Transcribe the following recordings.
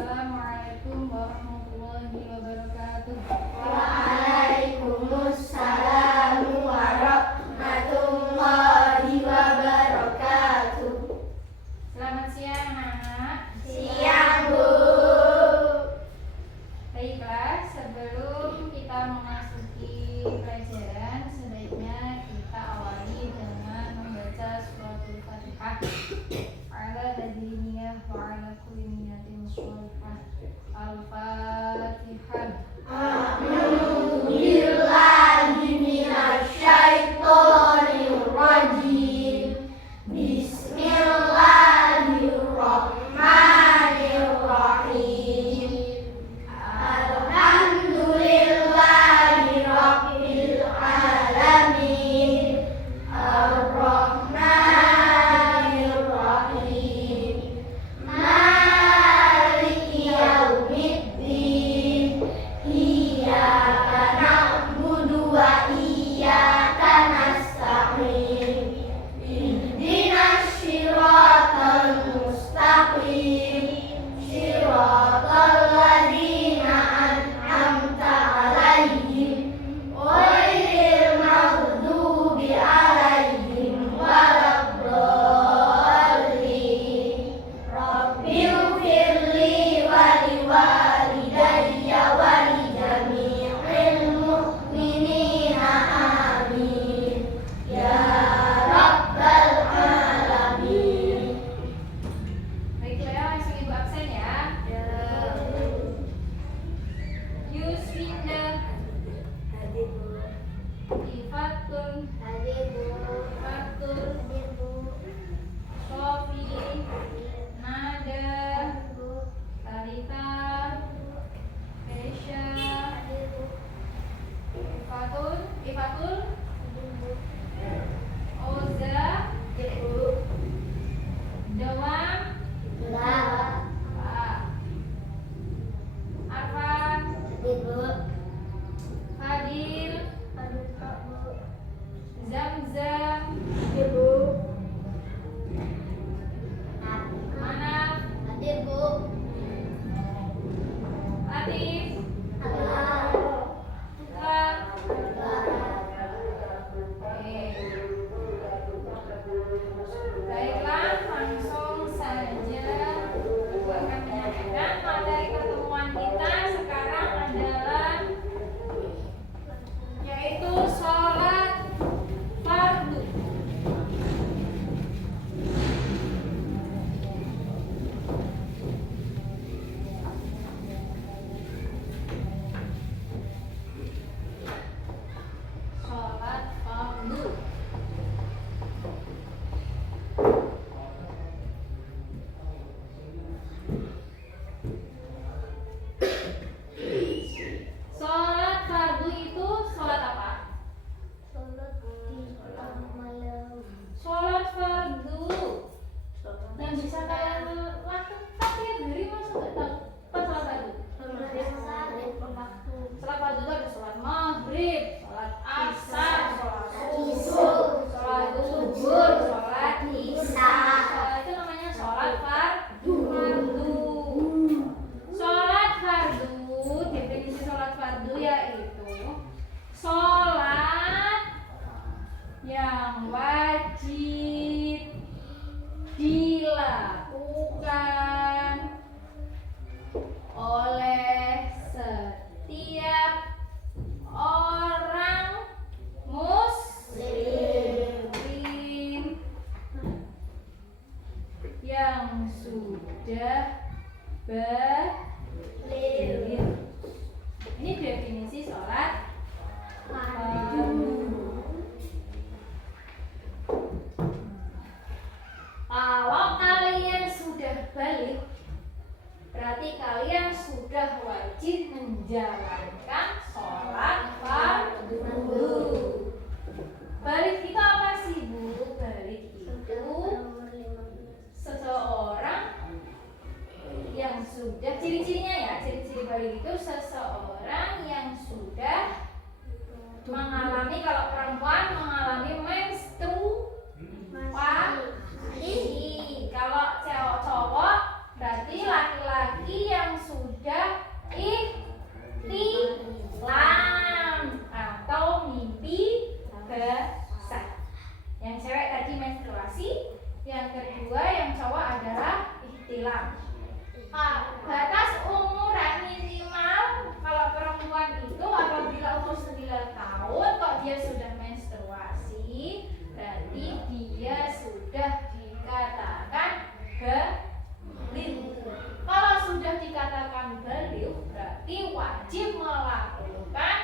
Assalamualaikum warahmatullahi wabarakatuh. Waalaikumsalam warahmatullahi wabarakatuh. Selamat siang anak-anak. Siang, Bu. Baiklah, sebelum kita memasuki pelajaran, sebaiknya kita awali dengan membaca suratul Fatihah. Ala hadiniyah wa ala kulli niyatin sholihah. Al-Fatihah. A'udzu billahi minasyaitonir rajim. Bismillahirrahmanirrahim. Alhamdulillahi rabbil alamin. Ar-Rahmanir Rahim. Maliki yaumiddin. Iyyaka na'budu wa iyyaka nasta'in. Ihdinas siratal mustaqim. Siratal ladzina an'amta 'alaihim ghairil maghdubi 'alaihim waladdallin. Rabbighfirli wa liwalidayya wa li jami'il mu'minina amin ya rabbal alamin. Baiklah, langsung ibu absen ya. Yusfinda, Ifatun, Fatul, Sofi, Nada, Talita, Kesha, Ifatul, Oza, Dewam, Pak, Arfan, Fadil, Zamzam, Manaf, Latif, Putra. Oke. Baiklah, langsung saja Ibu akan menyampaikan materi pertemuan kita sekarang adalah yaitu sholat fardu. Sholat fardu. Sholat fardu itu sholat apa? Sholat fardu yang bisa kalian lakukan tiap hari, masa nggak tahu apa sholat fardu? Sholat fardu itu ada sholat maghrib, sholat asar, sholat subuh, sholat zuhur, sholat isya. Itu namanya sholat fardu. Sholat fardu, definisi sholat fardu yaitu sholat yang wajib dilakukan oleh setiap orang muslim yang sudah balik. Ini definisi sholat fardu. Kalau kalian sudah balik, berarti kalian sudah wajib menjalankan sholat fardu. Balik itu apa sih, Bu? Balik itu seseorang yang sudah, ciri-cirinya ya, ciri-ciri balik itu seseorang yang sudah mengalami, kalau perempuan mengalami menstruasi. Kalau cowok berarti laki-laki yang batas umuran minimal kalau perempuan itu apabila umur 9 tahun kok dia sudah menstruasi, berarti dia sudah dikatakan balighah. Kalau sudah dikatakan balighah, berarti wajib melakukan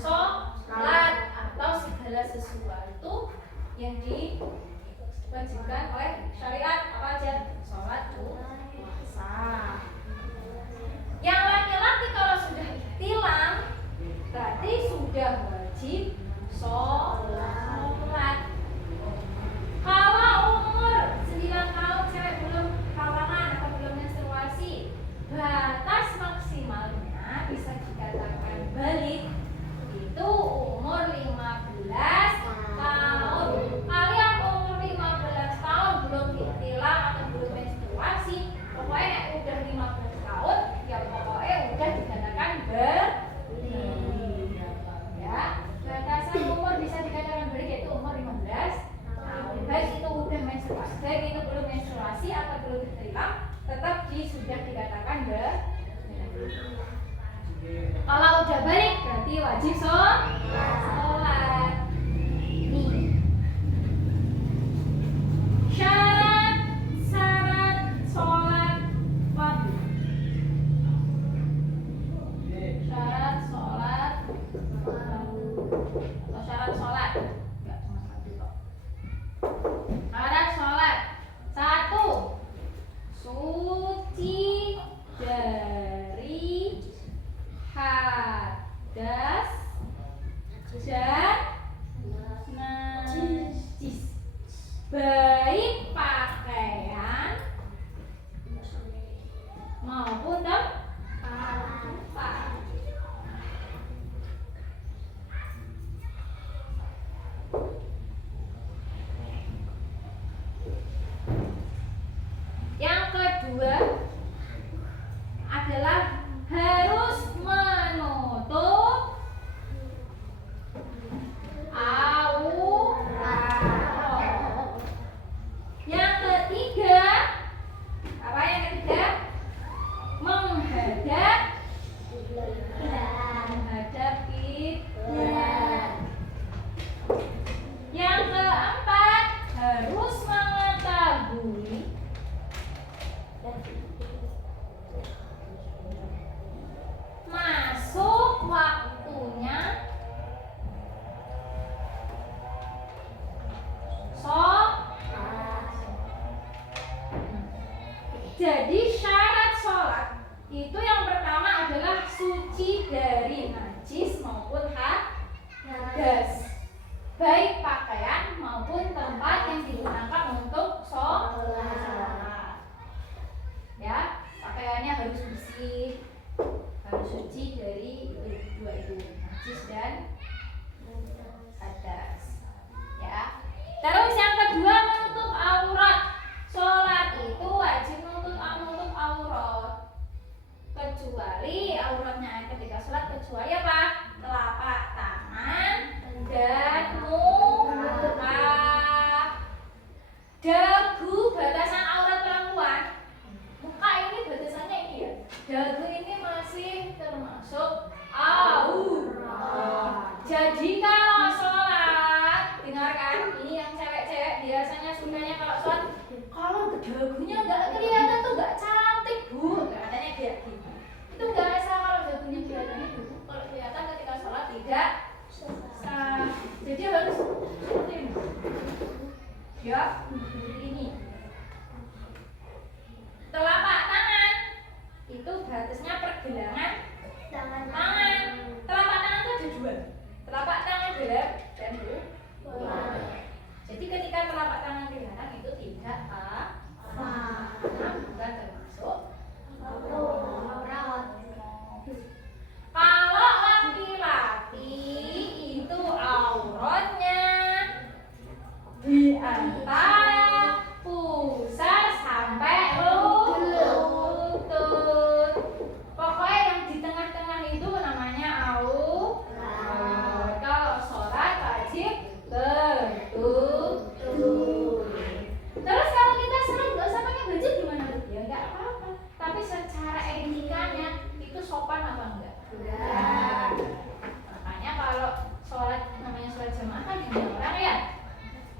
sholat atau segala sesuatu yang diwajibkan oleh syariat. Apa aja? Sholat, puasa. Yang laki-laki kalau sudah ihtilam, berarti sudah wajib sholat. Kalau umur 9 tahun cewek belum halangan atau belum menstruasi, batas maksimalnya bisa dikatakan balik itu umur 15 tahun. Kalian umur 15 tahun belum ihtilam atau belum menstruasi, pokoknya udah 15 tahun ya pokoknya udah dikatakan balik. Ya, batasan umur bisa dikatakan balik yaitu umur 15 tahun. Baik itu udah menstruasi, baik itu belum menstruasi atau belum ihtilam, tetap sudah dikatakan balik. Kalau udah balik berarti wajib sholat. Nih. Syarat sholat wajib. Syarat sholat atau syarat sholat. Enggak cuma satu kok. Syarat sholat. 1. Suci dari hadas dan najis, baik pakaian maupun tempat. Yang kedua adalah harus menutup aurat. Yang ketiga, apa yang ketiga? Menghadap kiblat. Yang keempat, harus mengetahui masuk waktunya sholat. Jadi syarat sholat itu yang pertama adalah suci dari najis maupun hadas, baik pakaian maupun tempat yang digunakan untuk sholat. Ya, pakaiannya harus bersih, harus suci dari dua itu, najis dan hadas. Ya. Terus yang kedua, menutup aurat. Sholat itu wajib menutup aurat, kecuali auratnya ketika sholat kecuali apa? Telapak tangan dan muka, dagu Enggak. Makanya kalau sholat namanya sholat jamaah kan banyak orang ya.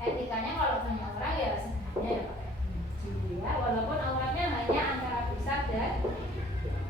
Etikanya kalau banyak orang ya sebenarnya ya pakai baju ya, walaupun auratnya hanya antara pusar dan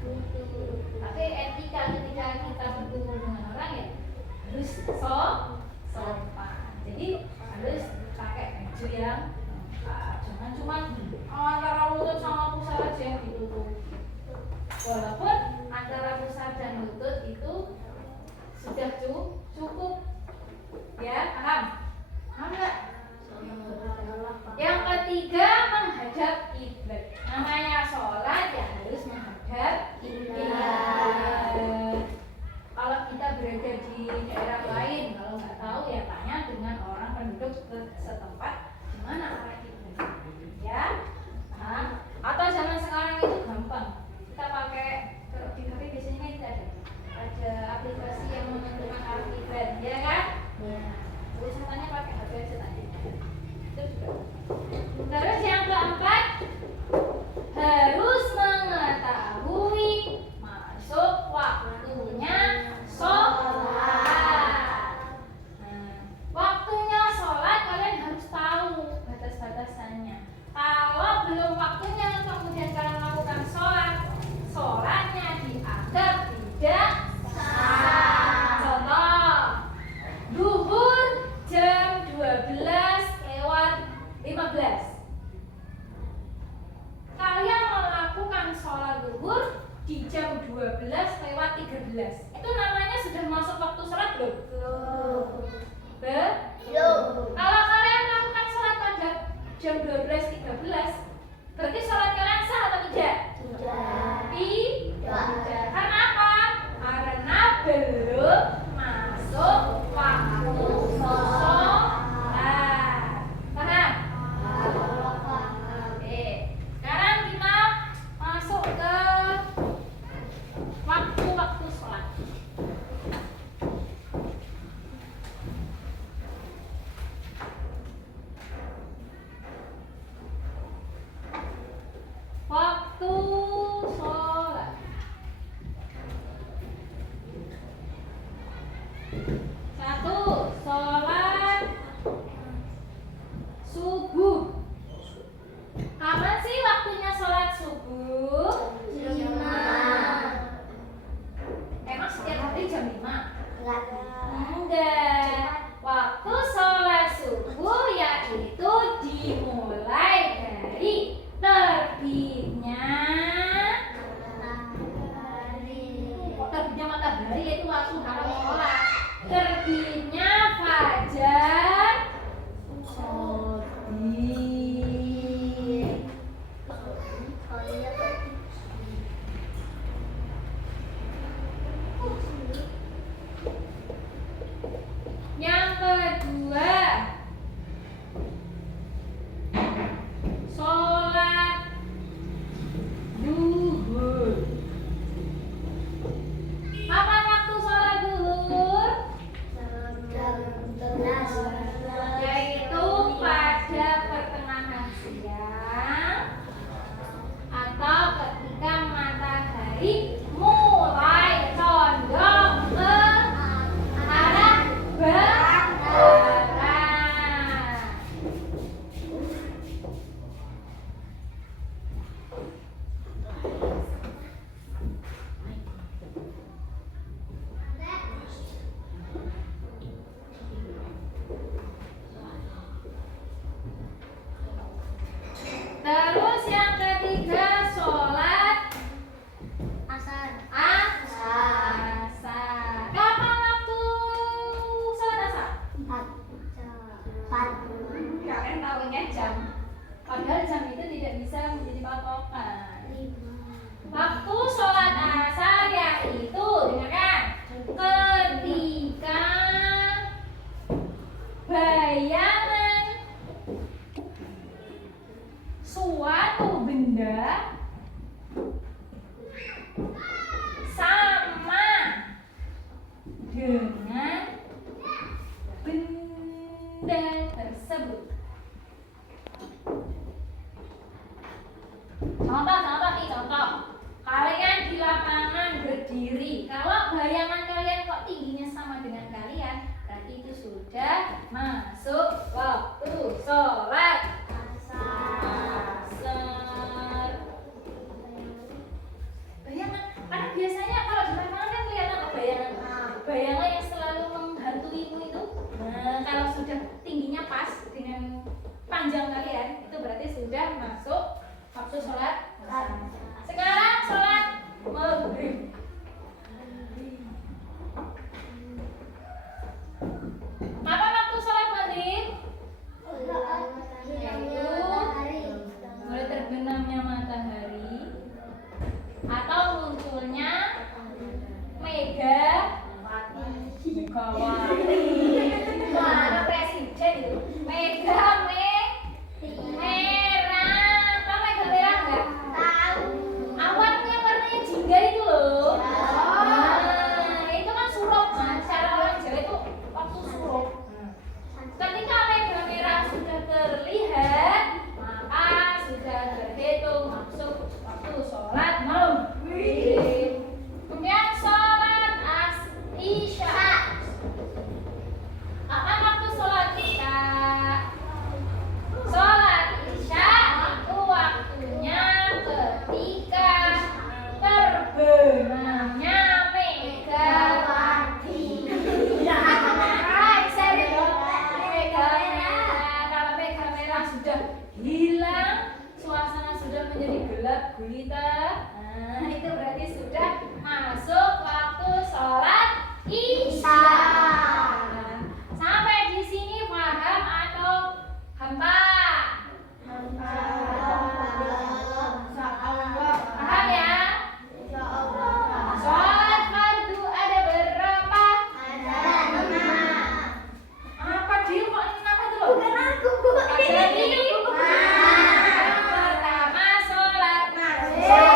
lutut. Tapi etika ketika kita berkumpul dengan orang ya harus sopan. Jadi harus pakai baju yang lengkap. Jangan cuma antara lutut sama pusar aja yang ditutup. Walaupun antara pusar dan lutut itu sudah cukup. Ya, paham? Paham nggak? Yang ketiga, menghadap kiblat. Namanya sholat ya harus menghadap kiblat. Kalau kita berada di daerah lain, kalau nggak tahu ya tanya dengan orang penduduk setempat di mana arah kiblat. Ya, paham? Atau zaman sekarang itu gampang. Kita pakai di kafe biasanya kan kita ada aplikasi yang menentukan arah kiblat, ya kan? Terus katanya pakai HP aja tadi. Terus yang keempat, harus mengetahui masuk waktunya sholat. Waktunya sholat kalian harus tahu batas-batasannya. Kalau belum waktunya kemudian kalian melakukan sholat, sholatnya dianggap tidak sah. Contoh, duhur jam 12:15. Kalian melakukan sholat duhur di jam 12:13. Itu namanya sudah masuk waktu sholat belum? Belum. Kalau kalian melakukan sholat pada jam 12:13, berarti sholat kalian sah atau tidak? Tidak. Karena apa? Karena belum masuk waktu sholat. Paham? Oke. Sekarang kita masuk ke waktu-waktu sholat. Waktu sholat. Satu, sholat subuh. Kapan sih waktunya sholat subuh? Jam 5. Emang setiap hari jam 5? Enggak. Waktu sholat subuh yaitu dimulai dari terbitnya. Kok terbitnya matahari yaitu waktu haram sholat. Terbitnya fajar sodik. Yang kedua, sholat duhur. Kapan waktu sholat duhur? Yaitu pada pertengahan siang atau ketika matahari mulai condong ke arah barat. Terus yang ketiga, sholat asar. Kapan waktu sholat asar? 4. Kalian tahunya jam. Padahal jam itu tidak bisa menjadi patokan. Waktu sholat asar yaitu, dengarkan, ketika bayangan suatu benda sama dengan benda tersebut. Contoh. Kalian di lapangan berdiri berdiri. Kalau bayangan kalian kok tingginya sama dengan kalian, berarti itu sudah masuk waktu sholat asar. Bayangan, karena biasanya kalau di lapangan kan kelihatan kok bayangan yang selalu menghantuimu itu. Nah, kalau sudah tingginya pas dengan panjang kalian, itu berarti sudah masuk waktu sholat asar. Sekarang sholat maghrib. Apa waktu sholat maghrib? Yaitu mulai terbenamnya matahari atau munculnya Megawati. Mana presiden itu? Merah. Tahu mega merah enggak? Tahu. Awan yang warnanya jingga itu loh. Nah, itu kan surup. Nah, cara orang Jawa itu waktu surup. Ketika mega merah sudah terlihat, maka sudah terhitung masuk waktu sholat maghrib. Kemudian sholat isya. Apa waktu sholat isya? Sholat isya itu waktunya ketika terbenamnya Megawati. Kalau mega merah sudah hilang, suasana sudah menjadi gelap gulita. Nah, itu berarti sudah masuk waktu sholat isya. Sampai di sini paham atau hampa? Paham ya? Sholat fardu ada berapa? Apa dia kok ini apa itu loh? Ada 5. Pertama sholat maghrib.